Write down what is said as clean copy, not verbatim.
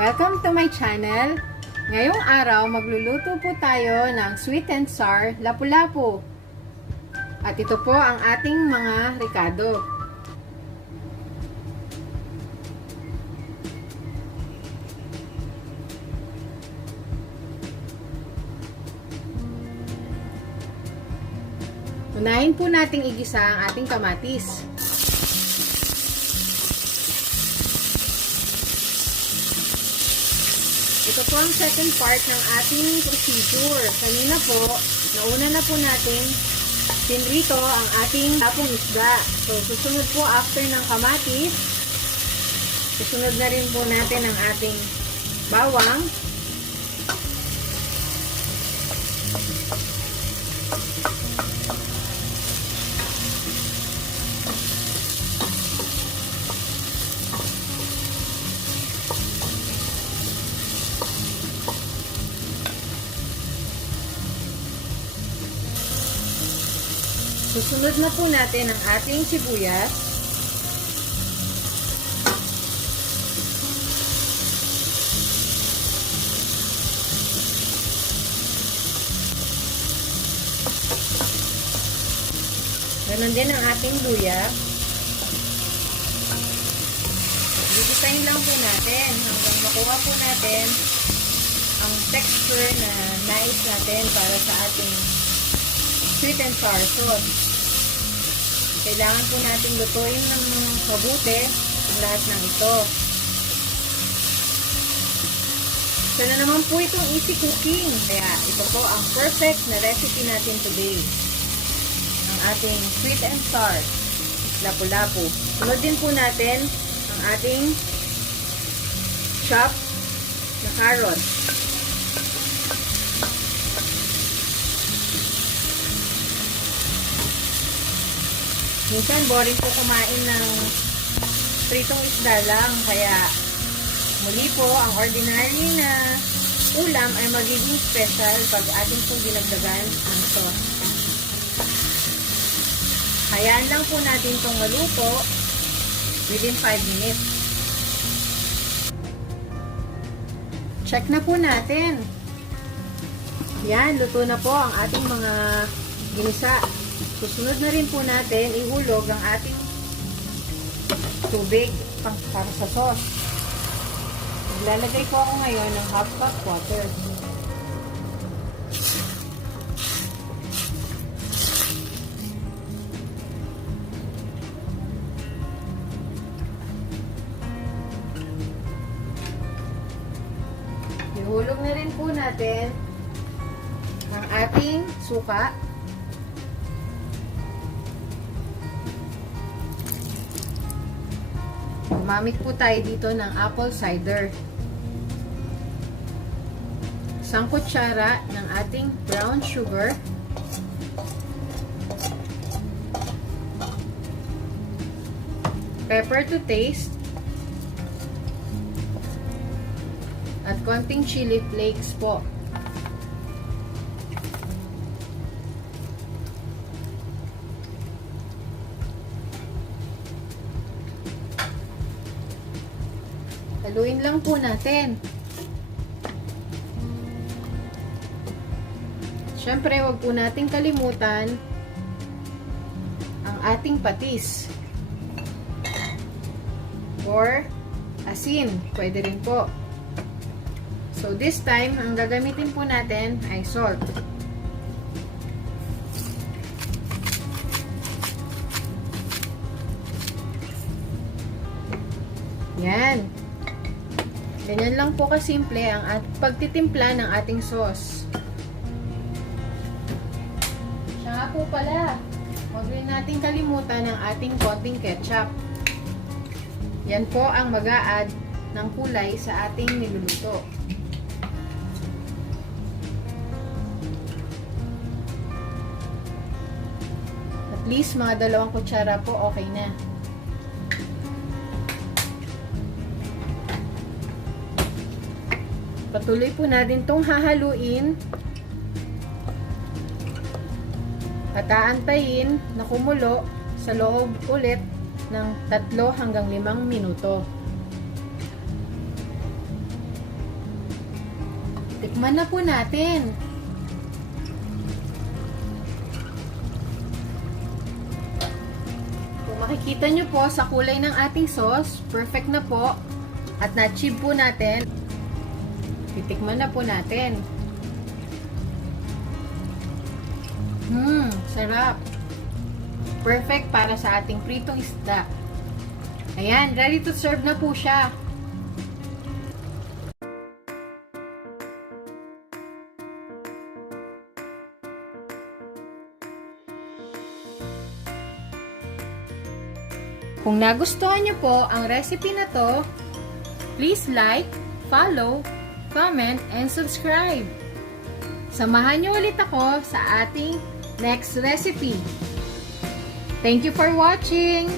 Welcome to my channel. Ngayong araw, magluluto po tayo ng sweet and sour lapu-lapu. At ito po ang ating mga rekado. Unahin po nating igisa ang ating kamatis. Ito po ang second part ng ating procedure. Kanina po, nauna na po natin pinrito ang ating lapong isda. So, susunod po after ng kamatis, susunod na rin po natin ang ating bawang. Susunod na po natin ang ating sibuyas. Ganon din ang ating luya. Gigisahin lang po natin hanggang makuha po natin ang texture na nais natin para sa ating sweet and sour sauce. Kailangan po natin lutuin ng mabuti ang lahat ng ito. So na naman po itong easy cooking. Kaya ito po ang perfect na recipe natin today. Ang ating sweet and sour lapu-lapu. Sunod din po natin ang ating chopped na carrot. Minsan, boring po kumain ng pritong isda lang. Kaya, muli po, ang ordinary na ulam ay magiging special pag ating pong dinagdagan ang sauce. Hayaan lang po natin itong maluto within 5 minutes. Check na po natin. Yan, luto na po ang ating mga ginisa. Susunod na rin po natin ihulog ang ating tubig para sa sauce. Maglalagay po ako ngayon ng half cup water. Ihulog na rin po natin ang ating suka. Gumamit po tayo dito ng apple cider. Isang kutsara ng ating brown sugar. Pepper to taste. At konting chili flakes po. Haluin lang po natin. Siyempre, huwag po nating kalimutan ang ating patis. Or asin. Pwede rin po. So, this time, ang gagamitin po natin ay salt. Yan. Ganyan lang po kasimple ang pagtitimpla ng ating sauce. Siya nga po pala, huwag rin natin kalimutan ang ating konting ketchup. Yan po ang mag-a-add ng kulay sa ating niluluto. At least mga 2 kutsara po okay na. Patuloy po natin itong hahaluin at aantayin na kumulo sa loob ulit ng 3 hanggang 5 minuto. Tikman na po natin. Kung makikita nyo po sa kulay ng ating sauce, perfect na po. At na-achieve po natin. Titikman na po natin. Sarap. Perfect para sa ating pritong isda. Ayan, ready to serve na po siya. Kung nagustuhan niyo po ang recipe na to, please like, follow, comment, and subscribe. Samahan niyo ulit ako sa ating next recipe. Thank you for watching!